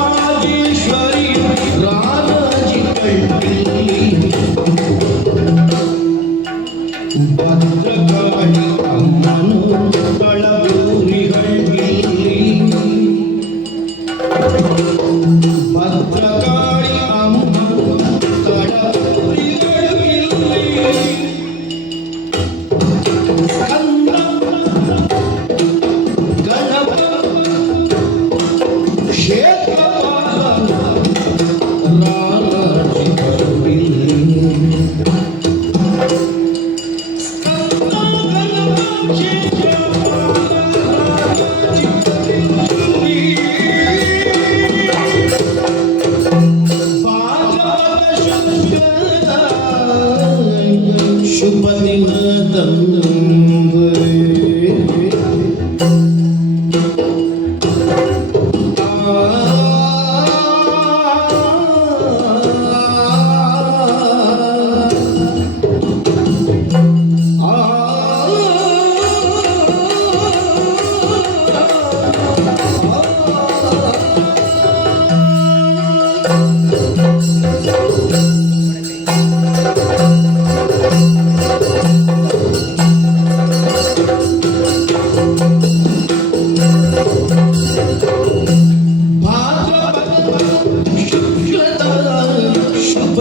राजराजेश्वरी राजाजी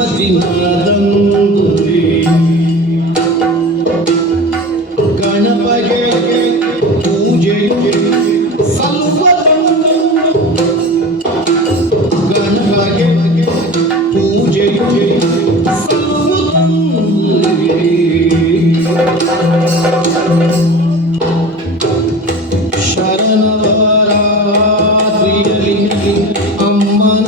ಪತಿನಾದಂದುರಿ ಗಣಪಗೆ ಪೂಜೆಗೆ ಸಲ್ಲುವುದುಂಟು ಗಣಪಗೆ ಪೂಜೆಗೆ ಸಲ್ಲುವುದುಂಟು ಶರಣರಾತ್ರಿಯಲ್ಲಿ ಅಮ್ಮನ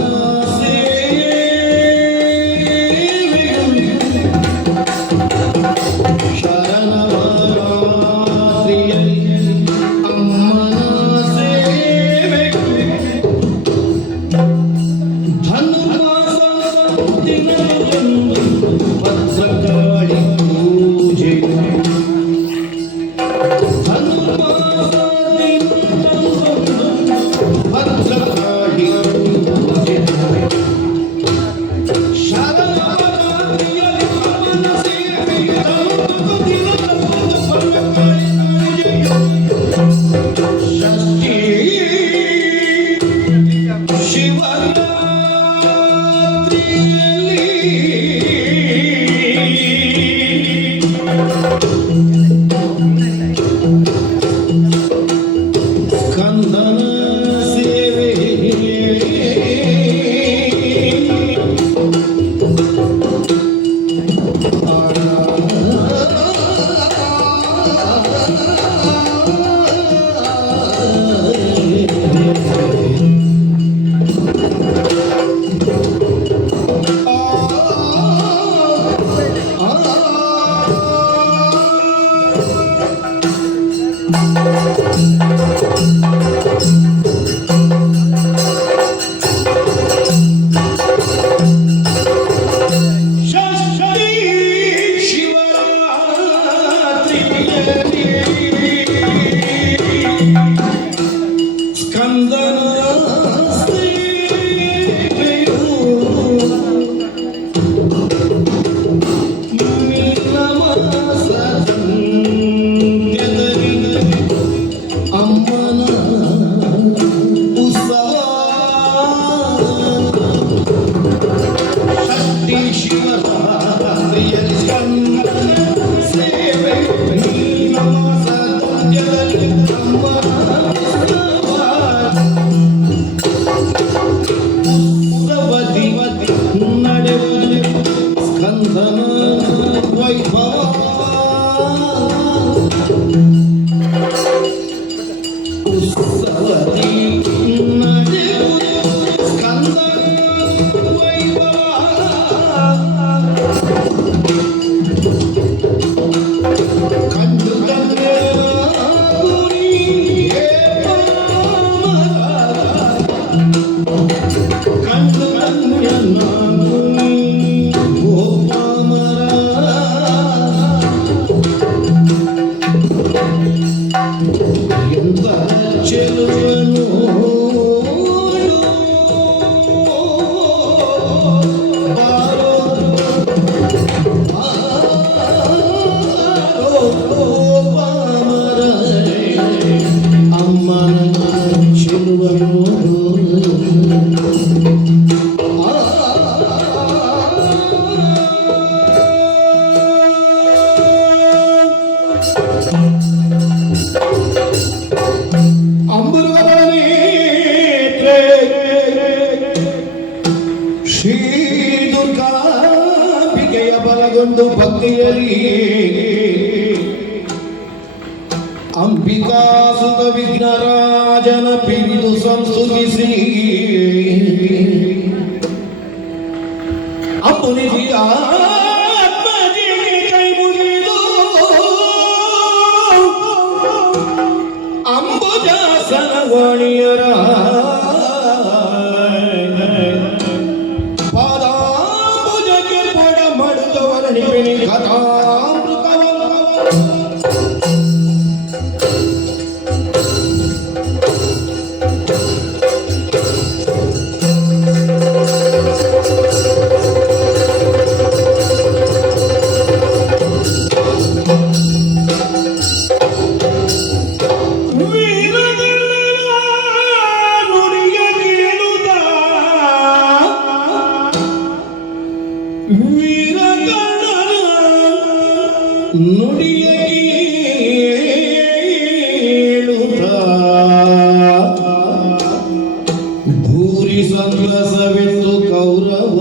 ಶ್ರೀ ದುರ್ಗಾಂಬಿಕೆಯ ಬಲಗೊಂಡು ಭಕ್ತಿಯಲಿ ಅಂಬಿಕಾ ಸುತ ವಿಘ್ನರಾಜನ ಪಿಡಿದು ಸಂಸ್ತುತಿಸಿ ಅಪ್ಪನಿಗೆ ಆತ್ಮಜಿ ಕೈ ಮುಗಿದು ಅಂಬುಜಾಸನ ವಾಣಿಯರ ಪಾದಾಂಬುಜಕ್ಕೆ ಪಡ ಮಡುದವರ ನಿಪಿಣಿ ಕಥಾಮೃತವ ವೀರಕರ್ಣನ ನುಡಿಯ ಕೇಳುತ್ತಾ ಭೂರಿ ಸಂತಸವೆಂದು ಕೌರವ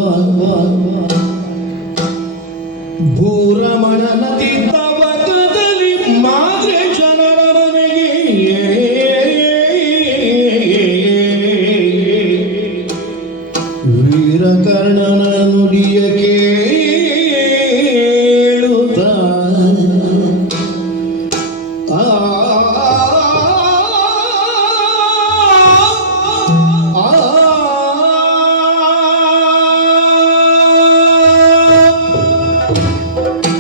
ಭೂರಮಣನ ತಿದ್ದವಕದಲ್ಲಿ ಮಾದ್ರೆ ಜನರ ಮನೆಗೆ ವೀರಕರ್ಣನ ನುಡಿಯ ಕೇಳುತ್ತಾ ಆ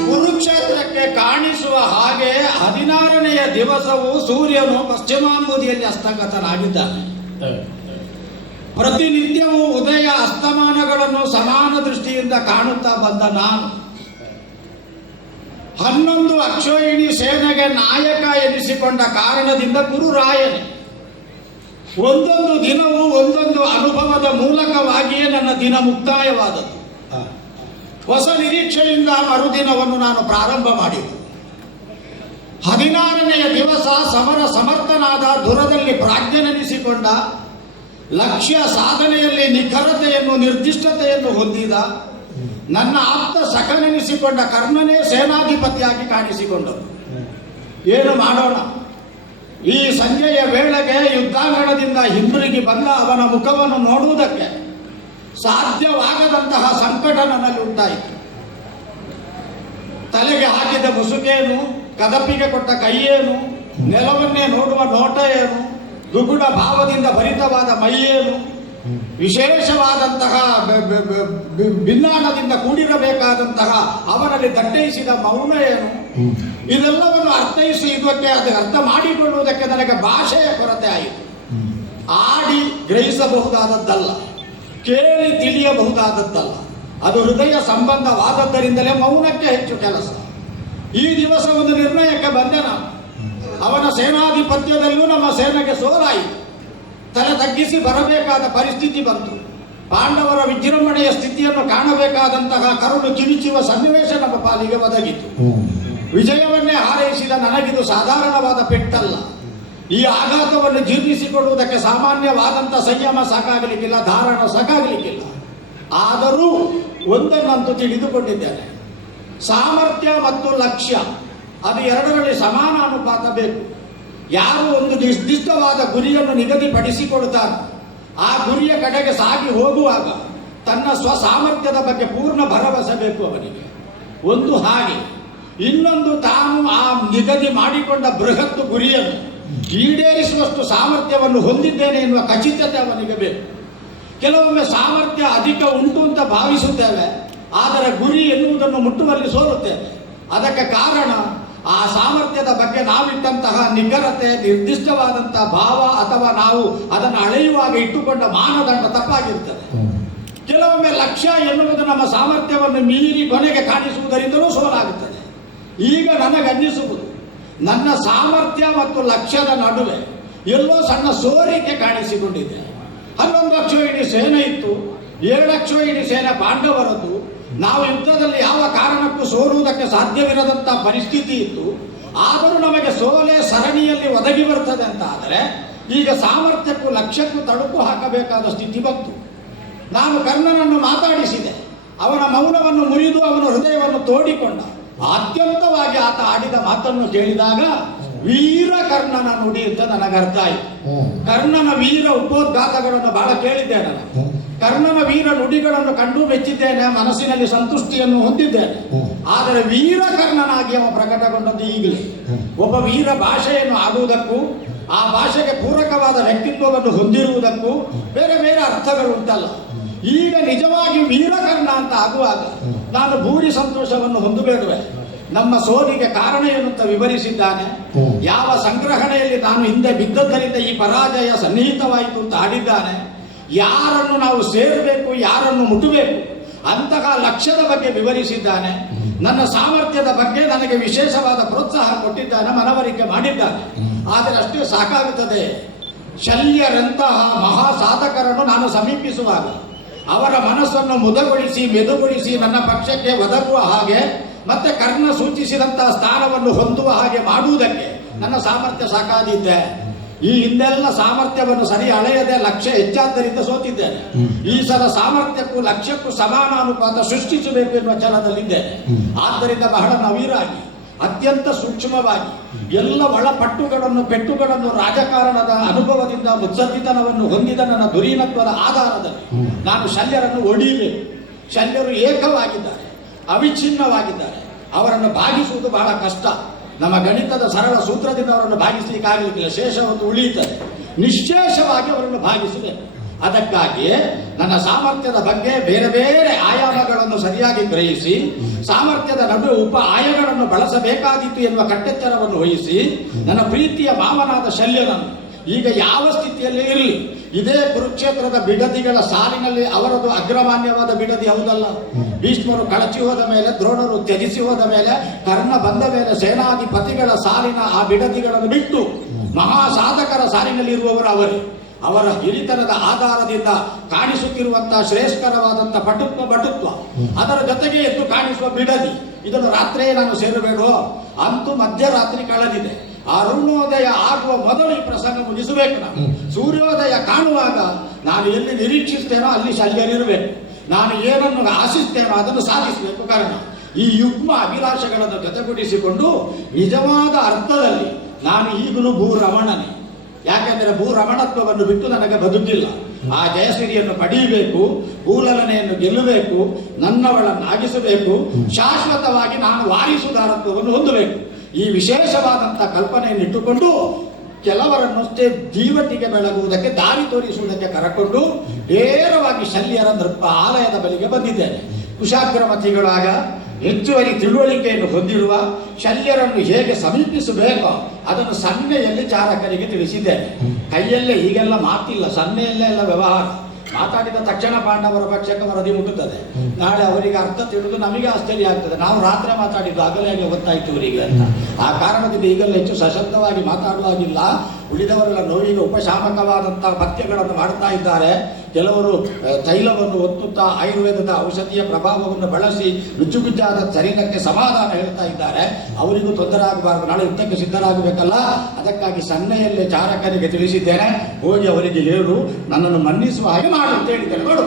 ಕುರುಕ್ಷೇತ್ರಕ್ಕೆ ಕಾಣಿಸುವ ಹಾಗೆ 16ನೆಯ ದಿವಸವು ಸೂರ್ಯನು ಪಶ್ಚಿಮಾಂಬುದಿಯಲ್ಲಿ ಹಸ್ತಗತನಾಗಿದ್ದಾನೆ. ಪ್ರತಿನಿತ್ಯವೂ ಉದಯ ಅಸ್ತಮಾನಗಳನ್ನು ಸಮಾನ ದೃಷ್ಟಿಯಿಂದ ಕಾಣುತ್ತಾ ಬಂದ ನಾನು 11 ಅಕ್ಷೋಹಿಣಿ ಸೇನೆಗೆ ನಾಯಕ ಎನಿಸಿಕೊಂಡ ಕಾರಣದಿಂದ ಗುರುರಾಯನೇ ಒಂದೊಂದು ದಿನವೂ ಒಂದೊಂದು ಅನುಭವದ ಮೂಲಕವಾಗಿಯೇ ನನ್ನ ದಿನ ಮುಕ್ತಾಯವಾದದ್ದು. ಹೊಸ ನಿರೀಕ್ಷೆಯಿಂದ ಮರುದಿನವನ್ನು ನಾನು ಪ್ರಾರಂಭ ಮಾಡಿದೆ. 16ನೆಯ ದಿವಸ ಸಮರ ಸಮರ್ಥನಾದ ದುರದಲ್ಲಿ ಪ್ರಾಜ್ಞನೆನಿಸಿಕೊಂಡ ಲಕ್ಷ್ಯ ಸಾಧನೆಯಲ್ಲಿ ನಿಖರತೆಯನ್ನು ನಿರ್ದಿಷ್ಟತೆಯನ್ನು ಹೊಂದಿದ ನನ್ನ ಆಪ್ತ ಸಖನೆನಿಸಿಕೊಂಡ ಕರ್ಣನೇ ಸೇನಾಧಿಪತಿಯಾಗಿ ಕಾಣಿಸಿಕೊಂಡರು. ಏನು ಮಾಡೋಣ, ಈ ಸಂಜೆಯ ವೇಳೆಗೆ ಯುದ್ಧಾಂಗಣದಿಂದ ಹಿಂದಿರುಗಿ ಬಂದ ಅವನ ಮುಖವನ್ನು ನೋಡುವುದಕ್ಕೆ ಸಾಧ್ಯವಾಗದಂತಹ ಸಂಕಟ ನನ್ನಲ್ಲಿ ಉಂಟಾಯಿತು. ತಲೆಗೆ ಹಾಕಿದ ಮುಸುಕೇನು, ಕದಪಿಗೆ ಕೊಟ್ಟ ಕೈಯೇನು, ನೆಲವನ್ನೇ ನೋಡುವ ನೋಟ ಏನು, ದುಗುಡ ಭಾವದಿಂದ ಭರಿತವಾದ ಮೈಯೇನು, ವಿಶೇಷವಾದಂತಹ ಭಿನ್ನಾಣದಿಂದ ಕೂಡಿರಬೇಕಾದಂತಹ ಅವನಲ್ಲಿ ದಟ್ಟೈಸಿದ ಮೌನ ಏನು, ಇದೆಲ್ಲವನ್ನು ಅರ್ಥೈಸಿ ಇದಕ್ಕೆ ಅದು ಅರ್ಥ ಮಾಡಿಕೊಳ್ಳುವುದಕ್ಕೆ ನನಗೆ ಭಾಷೆಯ ಕೊರತೆ ಆಯಿತು. ಆಡಿ ಗ್ರಹಿಸಬಹುದಾದದ್ದಲ್ಲ, ಕೇಳಿ ತಿಳಿಯಬಹುದಾದದ್ದಲ್ಲ, ಅದು ಹೃದಯ ಸಂಬಂಧವಾದದ್ದರಿಂದಲೇ ಮೌನಕ್ಕೆ ಹೆಚ್ಚು ಕೆಲಸ. ಈ ದಿವಸ ಒಂದು ನಿರ್ಣಯಕ್ಕೆ ಬಂದೆ ನಾನು. ಅವನ ಸೇನಾಧಿಪತ್ಯದಲ್ಲೂ ನಮ್ಮ ಸೇನೆಗೆ ಸೋಲಾಯಿತು. ತಲೆ ತಗ್ಗಿಸಿ ಬರಬೇಕಾದ ಪರಿಸ್ಥಿತಿ ಬಂತು. ಪಾಂಡವರ ವಿಜೃಂಭಣೆಯ ಸ್ಥಿತಿಯನ್ನು ಕಾಣಬೇಕಾದಂತಹ ಕರುಳು ಕಿವಿಚುವ ಸನ್ನಿವೇಶ ನಮ್ಮ ಪಾಲಿಗೆ ಒದಗಿತು. ವಿಜಯವನ್ನೇ ಹಾರೈಸಿದ ನನಗಿದು ಸಾಧಾರಣವಾದ ಪೆಟ್ಟಲ್ಲ. ಈ ಆಘಾತವನ್ನು ಜೀರ್ಣಿಸಿಕೊಳ್ಳುವುದಕ್ಕೆ ಸಾಮಾನ್ಯವಾದಂಥ ಸಂಯಮ ಸಾಕಾಗಲಿಕ್ಕಿಲ್ಲ, ಧಾರಣ ಸಾಕಾಗಲಿಕ್ಕಿಲ್ಲ. ಆದರೂ ಒಂದನ್ನಂತೂ ತಿಳಿದುಕೊಂಡಿದ್ದೇನೆ, ಸಾಮರ್ಥ್ಯ ಮತ್ತು ಲಕ್ಷ್ಯ ಅದು ಎರಡರಲ್ಲಿ ಸಮಾನ ಅನುಪಾತ ಬೇಕು. ಯಾರು ಒಂದು ನಿರ್ದಿಷ್ಟವಾದ ಗುರಿಯನ್ನು ನಿಗದಿಪಡಿಸಿಕೊಳ್ತಾನೆ, ಆ ಗುರಿಯ ಕಡೆಗೆ ಸಾಗಿ ಹೋಗುವಾಗ ತನ್ನ ಸ್ವಸಾಮರ್ಥ್ಯದ ಬಗ್ಗೆ ಪೂರ್ಣ ಭರವಸೆ ಬೇಕು ಅವನಿಗೆ. ಒಂದು ಹಾಗೆ, ಇನ್ನೊಂದು ತಾನು ಆ ನಿಗದಿ ಮಾಡಿಕೊಂಡ ಬೃಹತ್ ಗುರಿಯನ್ನು ಈಡೇರಿಸುವಷ್ಟು ಸಾಮರ್ಥ್ಯವನ್ನು ಹೊಂದಿದ್ದೇನೆ ಎನ್ನುವ ಖಚಿತತೆ ಅವನಿಗೆ ಬೇಕು. ಕೆಲವೊಮ್ಮೆ ಸಾಮರ್ಥ್ಯ ಅಧಿಕ ಉಂಟು ಅಂತ ಭಾವಿಸುತ್ತೇವೆ, ಆದರೆ ಗುರಿ ಎನ್ನುವುದನ್ನು ಮುಟ್ಟುವಲ್ಲಿ ಸೋಲುತ್ತೇವೆ. ಅದಕ್ಕೆ ಕಾರಣ ಆ ಸಾಮರ್ಥ್ಯದ ಬಗ್ಗೆ ನಾವಿಟ್ಟಂತಹ ನಿಖರತೆ, ನಿರ್ದಿಷ್ಟವಾದಂತಹ ಭಾವ ಅಥವಾ ನಾವು ಅದನ್ನು ಅಳೆಯುವಾಗ ಇಟ್ಟುಕೊಂಡ ಮಾನದಂಡ ತಪ್ಪಾಗಿರ್ತದೆ. ಕೆಲವೊಮ್ಮೆ ಲಕ್ಷ್ಯ ಎನ್ನುವುದು ನಮ್ಮ ಸಾಮರ್ಥ್ಯವನ್ನು ಮೀರಿ ಕೊನೆಗೆ ಕಾಣಿಸುವುದರಿಂದಲೂ ಸೋಲಾಗುತ್ತದೆ. ಈಗ ನನಗನ್ನಿಸುವುದು, ನನ್ನ ಸಾಮರ್ಥ್ಯ ಮತ್ತು ಲಕ್ಷ್ಯದ ನಡುವೆ ಎಲ್ಲೋ ಸಣ್ಣ ಸೋರಿಕೆ ಕಾಣಿಸಿಕೊಂಡಿದೆ. 11 ಅಕ್ಷೋಹಿಣಿ ಸೇನೆ ಇತ್ತು, 7 ಅಕ್ಷೋಹಿಣಿ ಸೇನೆ ಪಾಂಡವರದ್ದು. ನಾವು ಯುದ್ಧದಲ್ಲಿ ಯಾವ ಕಾರಣಕ್ಕೂ ಸೋಲುವುದಕ್ಕೆ ಸಾಧ್ಯವಿರದಂಥ ಪರಿಸ್ಥಿತಿ ಇತ್ತು. ಆದರೂ ನಮಗೆ ಸೋಲೆ ಸರಣಿಯಲ್ಲಿ ಒದಗಿ ಬರ್ತದೆ ಅಂತ ಆದರೆ ಈಗ ಸಾಮರ್ಥ್ಯಕ್ಕೂ ಲಕ್ಷ್ಯಕ್ಕೂ ತಳುಕು ಹಾಕಬೇಕಾದ ಸ್ಥಿತಿ ಬಂತು. ನಾನು ಕರ್ಣನನ್ನು ಮಾತಾಡಿಸಿದೆ. ಅವನ ಮೌನವನ್ನು ಮುರಿದು ಅವನ ಹೃದಯವನ್ನು ತೋಡಿಕೊಂಡ. ಅತ್ಯಂತವಾಗಿ ಆತ ಆಡಿದ ಮಾತನ್ನು ಕೇಳಿದಾಗ ವೀರ ಕರ್ಣನ ನುಡಿ ಅಂತ ನನಗರ್ಥ ಆಯಿತು. ಕರ್ಣನ ವೀರ ಉಪೋದ್ಘಾತಗಳನ್ನು ಬಹಳ ಕೇಳಿದ್ದೇನೆ ನಾನು. ಕರ್ಣನ ವೀರ ನುಡಿಗಳನ್ನು ಕಂಡು ಮೆಚ್ಚಿದ್ದೇನೆ, ಮನಸ್ಸಿನಲ್ಲಿ ಸಂತುಷ್ಟಿಯನ್ನು ಹೊಂದಿದ್ದೇನೆ. ಆದರೆ ವೀರ ಕರ್ಣನಾಗಿ ಅವ ಪ್ರಕಟಗೊಂಡದ್ದು ಈಗಲೇ. ಒಬ್ಬ ವೀರ ಭಾಷೆಯನ್ನು ಆಡುವುದಕ್ಕೂ ಆ ಭಾಷೆಗೆ ಪೂರಕವಾದ ವ್ಯಕ್ತಿತ್ವವನ್ನು ಹೊಂದಿರುವುದಕ್ಕೂ ಬೇರೆ ಬೇರೆ ಅರ್ಥಗಳು ಉಂಟಲ್ಲ. ಈಗ ನಿಜವಾಗಿ ವೀರಕರ್ಣ ಅಂತ ಆಗುವಾಗ ನಾನು ಭೂರಿ ಸಂತೋಷವನ್ನು ಹೊಂದಬೇಡುವೆ. ನಮ್ಮ ಸೋಲಿಗೆ ಕಾರಣ ಎನ್ನುತ್ತಾ ವಿವರಿಸಿದ್ದಾನೆ. ಯಾವ ಸಂಗ್ರಹಣೆಯಲ್ಲಿ ನಾನು ಹಿಂದೆ ಬಿದ್ದದ್ದರಿಂದ ಈ ಪರಾಜಯ ಸನ್ನಿಹಿತವಾಯಿತು ಅಂತ ಆಡಿದ್ದಾನೆ. ಯಾರನ್ನು ನಾವು ಸೇರಬೇಕು, ಯಾರನ್ನು ಮುಟ್ಟಬೇಕು ಅಂತಹ ಲಕ್ಷ್ಯದ ಬಗ್ಗೆ ವಿವರಿಸಿದ್ದಾನೆ. ನನ್ನ ಸಾಮರ್ಥ್ಯದ ಬಗ್ಗೆ ನನಗೆ ವಿಶೇಷವಾದ ಪ್ರೋತ್ಸಾಹ ಕೊಟ್ಟಿದ್ದಾನೆ, ಮನವರಿಕೆ ಮಾಡಿದ್ದಾನೆ. ಆದರೆ ಅಷ್ಟೇ ಸಾಕಾಗುತ್ತದೆ. ಶಲ್ಯರಂತಹ ಮಹಾ ಸಾಧಕರನ್ನು ನಾನು ಸಮೀಪಿಸುವಾಗ ಅವರ ಮನಸ್ಸನ್ನು ಮುದಗೊಳಿಸಿ ಮೆದುಗೊಳಿಸಿ ನನ್ನ ಪಕ್ಷಕ್ಕೆ ಒದಗುವ ಹಾಗೆ ಮತ್ತೆ ಕರ್ಣ ಸೂಚಿಸಿದಂತಹ ಸ್ಥಾನವನ್ನು ಹೊಂದುವ ಹಾಗೆ ಮಾಡುವುದಕ್ಕೆ ನನ್ನ ಸಾಮರ್ಥ್ಯ ಸಾಕಾದಿದ್ದೆ. ಈ ಹಿಂದೆಲ್ಲ ಸಾಮರ್ಥ್ಯವನ್ನು ಸರಿ ಅಳೆಯದೆ ಲಕ್ಷ್ಯ ಹೆಚ್ಚಾದ್ದರಿಂದ ಸೋತಿದ್ದೇನೆ. ಈ ಸಲ ಸಾಮರ್ಥ್ಯಕ್ಕೂ ಲಕ್ಷ್ಯಕ್ಕೂ ಸಮಾನಾನುಪಾತ ಸೃಷ್ಟಿಸಬೇಕು ಎನ್ನುವ ಛಲದಲ್ಲಿದ್ದೇನೆ. ಆದ್ದರಿಂದ ಬಹಳ ನವೀರಾಗಿ ಅತ್ಯಂತ ಸೂಕ್ಷ್ಮವಾಗಿ ಎಲ್ಲ ಒಳಪಟ್ಟುಗಳನ್ನು ಪೆಟ್ಟುಗಳನ್ನು ರಾಜಕಾರಣದ ಅನುಭವದಿಂದ ಮುತ್ಸದ್ದಿತನವನ್ನು ಹೊಂದಿದ ನನ್ನ ಧುರೀಣತ್ವದ ಆಧಾರದಲ್ಲಿ ನಾನು ಶಲ್ಯರನ್ನು ಒಡಿಬೇಕು. ಶಲ್ಯರು ಏಕವಾಗಿದ್ದಾರೆ, ಅವಿಚ್ಛಿನ್ನವಾಗಿದ್ದಾರೆ. ಅವರನ್ನು ಭಾಗಿಸುವುದು ಬಹಳ ಕಷ್ಟ. ನಮ್ಮ ಗಣಿತದ ಸರಳ ಸೂತ್ರದಿಂದ ಅವರನ್ನು ಭಾಗಿಸಲಿಕ್ಕಾಗಲಿಕ್ಕಿಲ್ಲ. ಶೇಷವನ್ನು ಉಳಿಯುತ್ತದೆ. ನಿಶ್ಶೇಷವಾಗಿ ಅವರನ್ನು ಭಾಗಿಸಬೇಕು. ಅದಕ್ಕಾಗಿಯೇ ನನ್ನ ಸಾಮರ್ಥ್ಯದ ಬಗ್ಗೆ ಬೇರೆ ಬೇರೆ ಆಯಾಮಗಳನ್ನು ಸರಿಯಾಗಿ ಗ್ರಹಿಸಿ ಸಾಮರ್ಥ್ಯದ ನಡುವೆ ಉಪ ಆಯಗಳನ್ನು ಬಳಸಬೇಕಾದಿತ್ತು ಎನ್ನುವ ಕಟ್ಟೆಚ್ಚರವನ್ನು ವಹಿಸಿ ನನ್ನ ಪ್ರೀತಿಯ ಮಾವನಾದ ಶಲ್ಯನನ್ನು ಈಗ ಯಾವ ಸ್ಥಿತಿಯಲ್ಲಿ ಇರಲಿ, ಇದೇ ಕುರುಕ್ಷೇತ್ರದ ಬಿಡದಿಗಳ ಸಾಲಿನಲ್ಲಿ ಅವರದು ಅಗ್ರಮಾನ್ಯವಾದ ಬಿಡದಿ ಹೌದಲ್ಲ. ಭೀಷ್ಮರು ಕಳಚಿ ಹೋದ ಮೇಲೆ, ದ್ರೋಣರು ತ್ಯಜಿಸಿ ಹೋದ ಮೇಲೆ, ಕರ್ಣ ಬಂದ ಮೇಲೆ ಸೇನಾಧಿಪತಿಗಳ ಸಾಲಿನ ಆ ಬಿಡದಿಗಳನ್ನು ಬಿಟ್ಟು ಮಹಾ ಸಾಧಕರ ಸಾಲಿನಲ್ಲಿ ಇರುವವರು ಅವರೇ. ಅವರ ಹಿರಿತನದ ಆಧಾರದಿಂದ ಕಾಣಿಸುತ್ತಿರುವಂತಹ ಶ್ರೇಷ್ಠಕರವಾದಂತಹ ಪಟುತ್ವ ಅದರ ಜೊತೆಗೆ ಎದ್ದು ಕಾಣಿಸುವ ಬಿಡದಿ, ಇದನ್ನು ರಾತ್ರಿಯೇ ನಾನು ಸೇರಬೇಡೋ. ಅಂತೂ ಮಧ್ಯರಾತ್ರಿ ಕಳೆದಿದೆ. ಅರುಣೋದಯ ಆಗುವ ಮೊದಲು ಈ ಪ್ರಸಂಗ ಮುಗಿಸಬೇಕು. ನಾನು ಸೂರ್ಯೋದಯ ಕಾಣುವಾಗ ನಾನು ಎಲ್ಲಿ ನಿರೀಕ್ಷಿಸ್ತೇನೋ ಅಲ್ಲಿ ಶಲ್ಯರಿರಬೇಕು. ನಾನು ಏನನ್ನು ಆಶಿಸ್ತೇನೋ ಅದನ್ನು ಸಾಧಿಸಬೇಕು. ಕಾರಣ ಈ ಯುಗ್ಮ ಅಭಿಲಾಷೆಗಳನ್ನು ಜೊತೆಗೂಡಿಸಿಕೊಂಡು ನಿಜವಾದ ಅರ್ಥದಲ್ಲಿ ನಾನು ಈಗಲೂ ಭೂರಮಣನೆ. ಯಾಕೆಂದರೆ ಭೂರಮಣತ್ವವನ್ನು ಬಿಟ್ಟು ನನಗೆ ಬದುಕಿಲ್ಲ. ಆ ಜಯಸಿರಿಯನ್ನು ಪಡೆಯಬೇಕು, ಭೂಲಲನೆಯನ್ನು ಗೆಲ್ಲಬೇಕು, ನನ್ನವಳನ್ನಾಗಿಸಬೇಕು, ಶಾಶ್ವತವಾಗಿ ನಾನು ವಾರಿಸುದಾರತ್ವವನ್ನು ಹೊಂದಬೇಕು. ಈ ವಿಶೇಷವಾದಂತಹ ಕಲ್ಪನೆಯನ್ನು ಇಟ್ಟುಕೊಂಡು ಕೆಲವರನ್ನು ಜೀವಟಿಗೆ ಬೆಳಗುವುದಕ್ಕೆ ದಾರಿ ತೋರಿಸುವುದಕ್ಕೆ ಕರಕೊಂಡು ನೇರವಾಗಿ ಶಲ್ಯರ ನೃಪ ಆಲಯದ ಬಳಿಗೆ ಬಂದಿದ್ದೇನೆ. ಕುಶಾಗ್ರಮತಿಗಳಾಗ ಹೆಚ್ಚುವರಿ ತಿಳುವಳಿಕೆಯನ್ನು ಹೊಂದಿರುವ ಶಲ್ಯರನ್ನು ಹೇಗೆ ಸಮೀಪಿಸಬೇಕೋ ಅದನ್ನು ಸನ್ನೆಯಲ್ಲಿ ಚಾರಕರಿಗೆ ತಿಳಿಸಿದ್ದೇನೆ. ಕೈಯಲ್ಲೇ ಹೀಗೆಲ್ಲ ಮಾತಿಲ್ಲ, ಸನ್ನೆಯಲ್ಲೇ ಎಲ್ಲ ವ್ಯವಹಾರ. ಮಾತಾಡಿದ ತಕ್ಷಣ ಪಾಂಡವರ ಪಕ್ಷಕ್ಕೆ ವರದಿ ಮುಟ್ಟುತ್ತದೆ. ನಾಳೆ ಅವರಿಗೆ ಅರ್ಥ ತಿಳಿದು ನಮಗೆ ಆಶ್ಚರ್ಯ ಆಗ್ತದೆ. ನಾವು ರಾತ್ರಿ ಮಾತಾಡಿದ್ದು ಆಗಲೇ ಗೊತ್ತಾಯ್ತು ಅವರಿಗೆ ಅಂತ. ಆ ಕಾರಣದಿಂದ ಈಗಲೇ ಹೆಚ್ಚು ಸಶಬ್ದವಾಗಿ ಮಾತಾಡುವಾಗಿಲ್ಲ. ಉಳಿದವರೆಲ್ಲ ನೋವಿಗೆ ಉಪಶಾಮಕವಾದಂತಹ ಪಥ್ಯಗಳನ್ನು ಮಾಡ್ತಾ ಇದ್ದಾರೆ. ಕೆಲವರು ತೈಲವನ್ನು ಒತ್ತುತ್ತಾ ಆಯುರ್ವೇದದ ಔಷಧಿಯ ಪ್ರಭಾವವನ್ನು ಬಳಸಿ ರುಚುಗುಜ್ಜಾದ ಶರೀರಕ್ಕೆ ಸಮಾಧಾನ ಹೇಳ್ತಾ ಇದ್ದಾರೆ. ಅವರಿಗೂ ತೊಂದರೆ ಆಗಬಾರದು, ನಾಳೆ ಯುದ್ಧಕ್ಕೆ ಸಿದ್ಧರಾಗಬೇಕಲ್ಲ. ಅದಕ್ಕಾಗಿ ಸನ್ನೆಯಲ್ಲೇ ಚಾರಕನಿಗೆ ತಿಳಿಸಿದ್ದೇನೆ, ಹೋಗಿ ಅವರಿಗೆ ಹೇಳು ನನ್ನನ್ನು ಮನ್ನಿಸುವ ಹಾಗೆ ಮಾಡು ಅಂತ ಹೇಳಿದ್ದೇನೆ. ನೋಡು